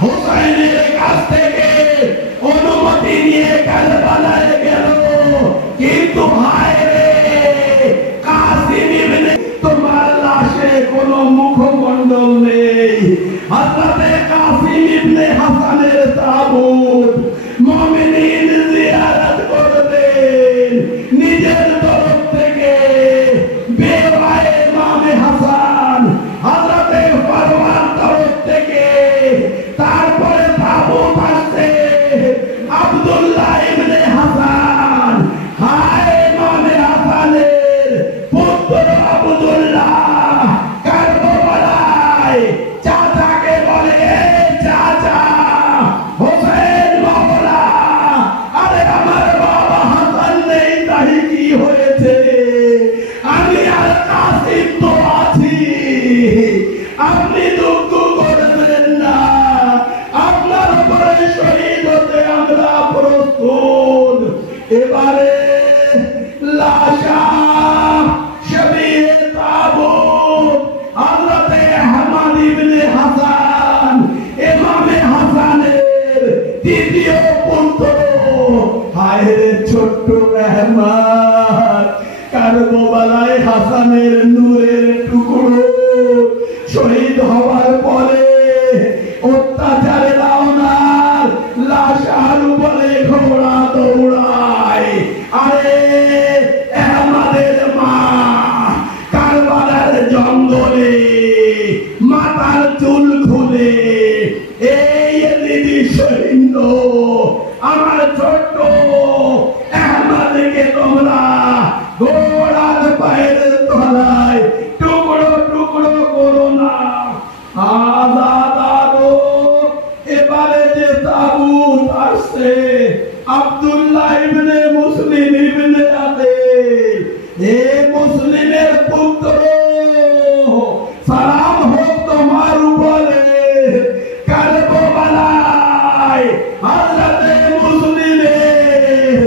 হুসাইনের কাছ থেকে অনুমতি নিয়ে কারবালায় গেল, কিন্তু হায় রে কাসিম ইবনে তোমার লাশে কোনো মুখমণ্ডল নেই। হযরতে কাসিম ইবনে হাসানের তাবুত মুমিনিন জিয়ারত করবেন, নিজের তরফ থেকে বেওয়ায়ে ইমামে হাসান হযরতে ফারওয়ার তরফ থেকে, তারপরে তাবুত আসছে আব্দুল্লাহ ইবনে হাসান। হায় ইমামে হাসানের পুত্র আব্দুল্লাহ কারবালায় চাচাকে বলে, চাচা হোসেন মাওলা, আরে আমার বাবা হাসান নেই, তাই কি হয়েছে? আমি আর কাসিম তো আছি, আপনি দুঃখ করবেন না, আপনার উপরে শহীদ হতে আমরা প্রস্তুত। এবারে লাশা শবিয়ে তাবুত হযরতে আহমদ ইবনে হাসান ইমামে হাসানের দ্বিতীয় পুত্র, হায় রে ছোট্ট আহমদ, কারবালায় হাসানের নূরের টুকরো শহীদ হওয়ার পরে অত্যাচারের আওনার লাশার উপরে ঘোড়া দৌড়ায়। আরে আহমদের মা কারবালার জঙ্গলে মাথার চুল খুলে এই এদিদি সৈন্য আমার ছোট্ট আহমদকে তোমরা ঘোড়ার পায়ের তলায় টুকরো টুকরো করো না। আজাদারো এবারে যে তাবুত আসছে আব্দুল্লাহ ইবনে মুসলিম ইবনে আকিল, এ মুসলিমের পুত্র, সালাম হোক তোমার উপরে। কারবালায় হযরতে মুসলিমের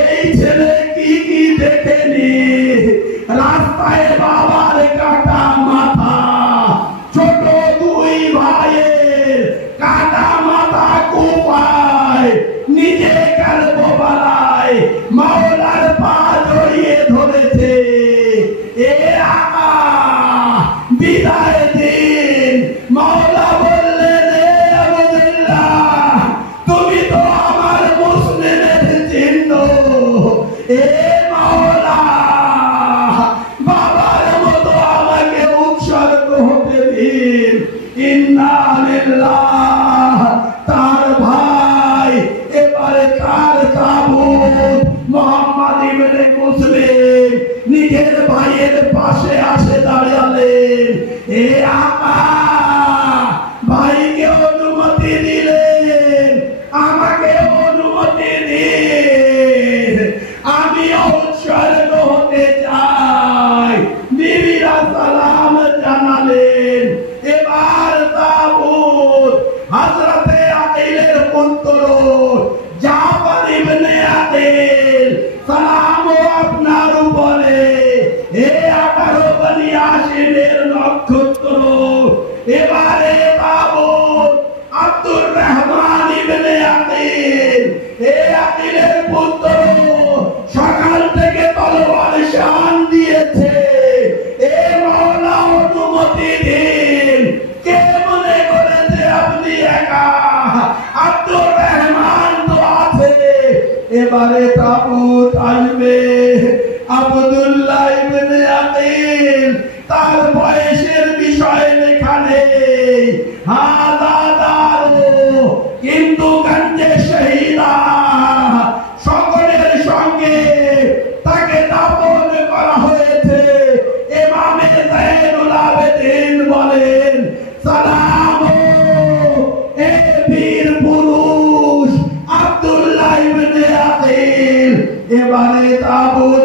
এই ছেলে কি কি দেখেনি, রাস্তায় বাবার কাটা মাথা, ছোট দুই ভাইয়ের কাটা মাথা কুপায়, নিজে কারবালায় মাওলার পা জড়িয়ে ধরেছে। এ আকা বিদায় দিন। মাওলা বললেন, আব্দুল্লাহ তুমি তো আমার মুসলিমের চিহ্ন, এ মাওলা বাবার মতো আমাকে উৎসর্গ হতে দিন। ইন্না লিল্লাহ, তার ভাই এবারে তার তাবুত মুহাম্মদ ইবনে মুসলিম নিজের ভাইয়ের পাশে আসে দাঁড়ালেন। এ আকা ভাইকে অনুমতি দিলেন, আমাকে অনুমতি দিন, আমি উৎসর্গ হতে চাই। বিবিরা সালাম জানালেন। এবার তাবুত হযরতে আকিলের পুত্র জাফর ইবনে আকিল, সালাম আপনার উপরে। হে 18 বনি হাশিমের নক্ষত্র, এবারে তাবুত আব্দুর রহমান ইবনে আকিল, হে আকিলের পুত্র, সকাল থেকে তলোয়ার শান দিয়েছে। এ মাওলা অনুমতি দিন। কে মনে করেছে আপনি একা? আব্দুর রহমান তো আছে। এবারে তাবুত আসবে আব্দুল্লাহ ইবনে আকিল, তার বয়সের বিষয় লেখা নেই। কিন্তু গঞ্জে শহীদা সকলের সঙ্গে তাকে দাফন করা হয়েছে। ইমামে যায়নুল আবেদিন বলেন, সালাম এ বীর পুরুষ আব্দুল্লাহ ইবনে আকিল। এবারে তাবুত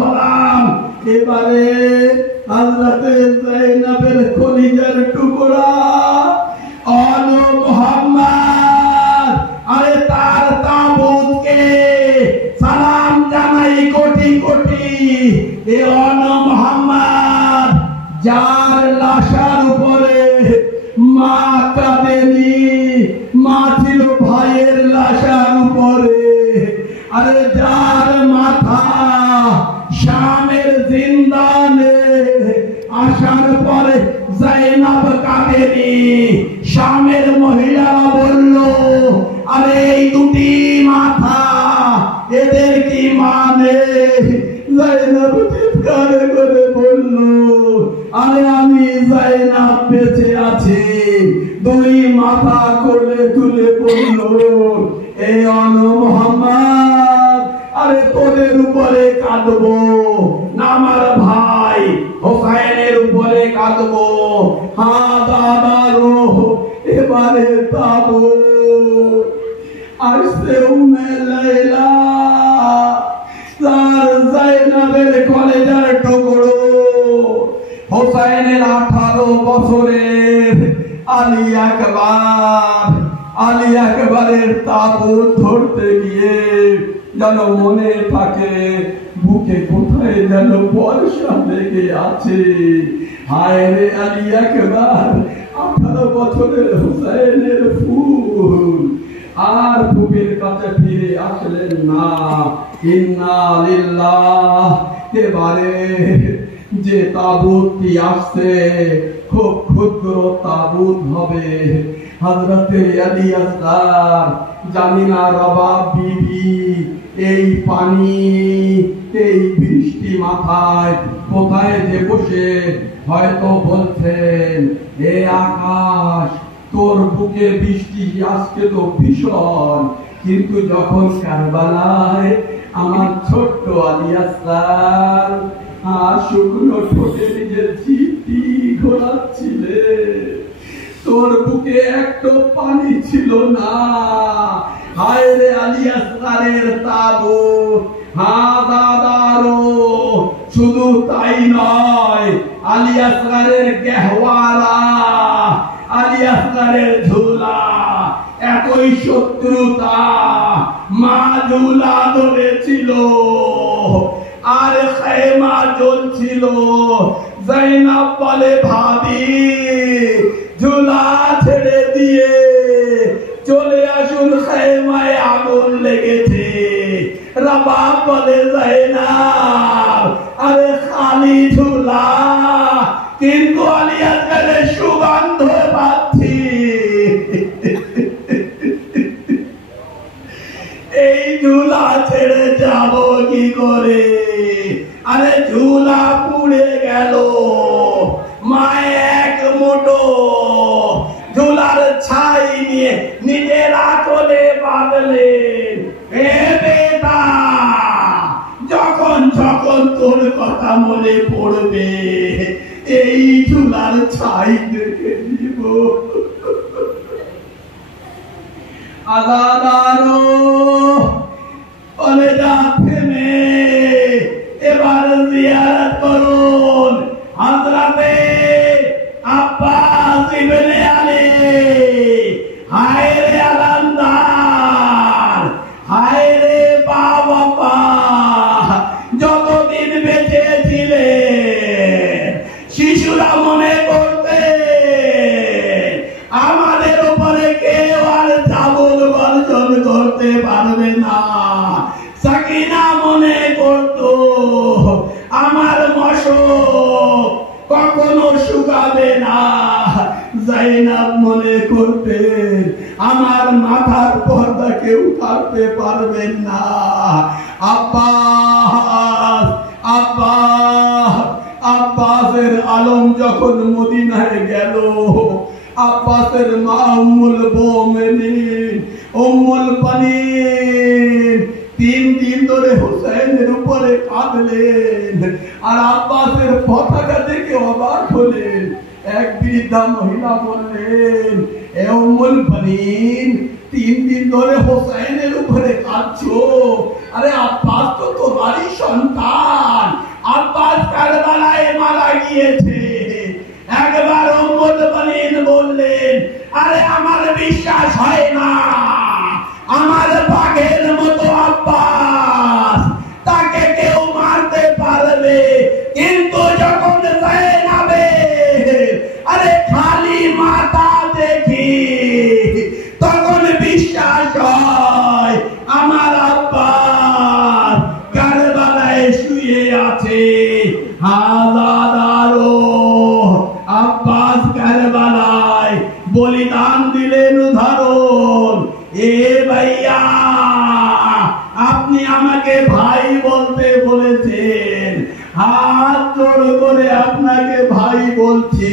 হলাম। এবারে হযরতে যায়েনাবের কলিজার টুকরা আলো মুহাম্মদ, আরে তার তাবুতকে সালাম জানাই কোটি কোটি। এ আলো মুহাম্মদ যার লাশের উপরে মা কাঁদেনি, মা ছিল ভাইয়ের লাশের উপরে। আরে যার মাথা শামের জিন্দানে আসার পরে যায়েনাব কাঁদেনি। শামের মহিলারা বলল, আরে এই দুটি মাথা, এদের কি মানে? যায়েনাব চিৎকার করে বলল, আরে আমি যায়েনাব বেঁচে আছি। দুই মাথা কোলে তুলে বলল, এই আনো মুহাম্মদ, আরে তোদের উপরে কাঁদবো না, আমার ভাই হোসেনের উপরে কাঁদবো। হ্যাঁ দাদারো, এবারে তাবো আসছে উম্মে লাইলা, তার যায়েনাবের কলেজার টুকরো হোসেনের 18 বছরের আলী আকবরের তাবুত ধরতে গিয়ে যেন মনে থাকে বুকে কোথায় যেন বর্ষা লেগে আছে। হায় রে আলী আকবর, 18 বছরের হোসেনের ফুল আর বুকের কাছে ফিরে আসলেন না। ইন্না লিল্লাহ। এবারে যে তাবুতটি আসছে খুব ক্ষুদ্র তাবুত হবে। হযরতে আলী আসগার, জানি না রবাব বিবি এই পানি, এই বৃষ্টি মাথায় কোথায় যে বসে হয়তো বলছেন, এ আকাশ তোর বুকে বৃষ্টি আজকে তো ভীষণ, কিন্তু যখন কারবালায় আমার ছোট্ট আলী আসগার শুকনো ঠোঁটে নিজের চিঠি ঘোরাচ্ছিলে, তোর বুকে একটু পানি ছিল না। হায় রে আলী আসগারের তাবুত, হ্যাঁ দাদারো, শুধু তাই নয়, আলী আসগারের গেহওয়ারা, আলী আসগারের ঝুলা, একই শত্রুতা। মা ঝুলা ধরেছিল আর খেমা জ্বলছিল। যায়েনাব বলে, ভাবি ঝুলা ছেড়ে দিয়ে চলে আসুন, খেমায় আগুন লেগেছে। রবাব বলে, যায়েনাব আরে খালি ঝুলা, কিন্তু আলী আসগারের সুগন্ধ পাচ্ছি। এই ঝুলা ছেড়ে যাব কি করে? আরে ঝুলা পুড়ে গেল। মায়ে এক মুঠো ঝুলার ছাই নিয়ে নিজের আঁচলে বাঁধলেন। এ বেটা, যখন যখন তোর কথা মনে পড়বে এই ঝুলার ছাই দেখে দিব। আজাদারো বলে যাচ্ছে, এবার জিয়ারত করুন হযরতে আব্বাস ইবনে আলী। হায় রে আলামদার, হায় রে বাবা, যতদিন বেঁচে ছিলেন শিশুরা মনে করতে আমাদের উপরে কেউ আর তাবুত বর্জন করতে পারবে না। সাকিনা মনে করত আমার মশক কখনো শুকাবে না। যায়েনাব মনে করতেন আমার মাথার পর্দা কেউ উঠাতে পারবেন না। আব্বাসের আলম যখন মদিনায় গেল, আব্বাসের মা উম্মুল মুমিনিন উম্মুল বানিন 3 দিন ধরে হোসেনের উপরে কাঁদলেন আর আব্বাসের পতাকা দেখে অবাক হলেন। এক বৃদ্ধা মহিলা বললেন, এ উম্মুল বানিন 3 দিন ধরে হোসেনের উপরে কাঁদছো, अरे अब्बास तो तुम्हारी संतान अब्बास কারবালায় মারা গিয়েছে একবার উম্মত বনিন বললেন আরে আমার বিশ্বাস হয় না আমার বাঘের মতো আব্বাস তাকে কেউ মারতে পারবে কিন্তু যখন যাবে আরে খালি মাথা দেখি তখন বিশ্বাস হয় আমার আব্বাস কারবালায় শুয়ে আছে হাজারো আব্বাস কারবালায় বলিদান দিলেন উদাহরণ এ ভাইয়া আপনি আমাকে ভাই বলতে বলেছেন হাত জোড় করে আপনাকে ভাই বলছি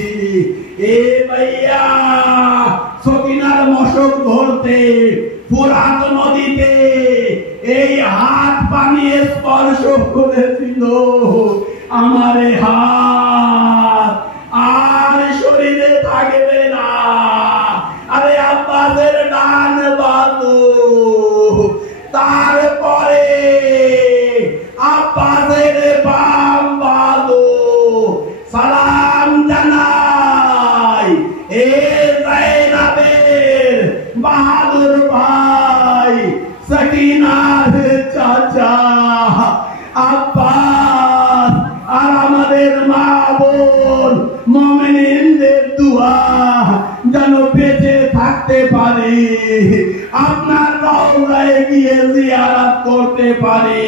এ ভাইয়া সকিনার মশক ধরতে ফুরাত নদীতে এই হাত পানি স্পর্শ করেছিল আমার হাত আর শরীরে থাকবে না আরে আব্বাসের ডান বাজু তারপরে আব্বাসের বাম বাজু সালাম জানাই এ জাইনাবের বাহাদুর ভাই সকিনার চাচা আব্বাস আর আমাদের মা বোন মুমিনদের দোয়া যেন বেঁচে থাকতে পারি আপনার রওজায় গিয়ে জিয়ারত করতে পারি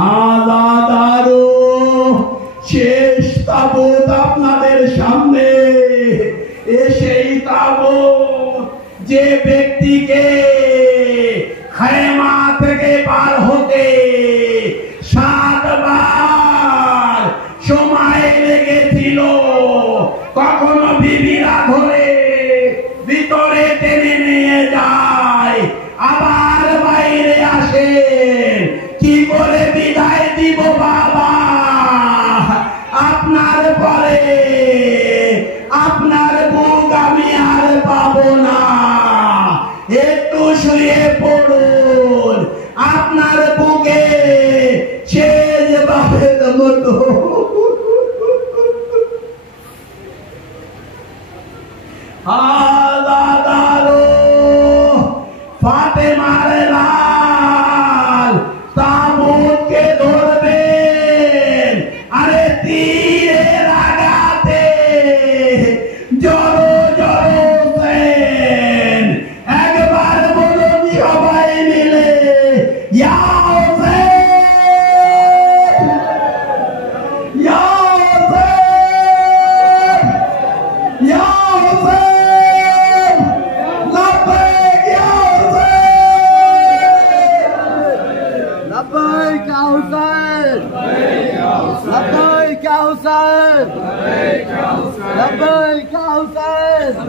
হাজারো শেষ তাবুত আপনাদের সামনে সেই তাবুত যে ব্যক্তিকে খেমা থেকে পার হতে 7 বার সময় লেগেছিল কখনো বিবিরা ধরে ভিতরে টেনে নিয়ে যায় আবার বাইরে আসে কি করে বিদায় দিব বাবা আপনার পরে আপনার বুক আমি আর পাবো না একটু শুয়ে পড়ুন আপনার বুকে শেষ বারের মতো হাজারো ফাতেমার লাল তাবুতকে ধরবেন আরে তীরের আঘাতে জড়ো জড়ো হোসেন একবার বলুন সবাই মিলে ইয়া Labbaik ya Hussein.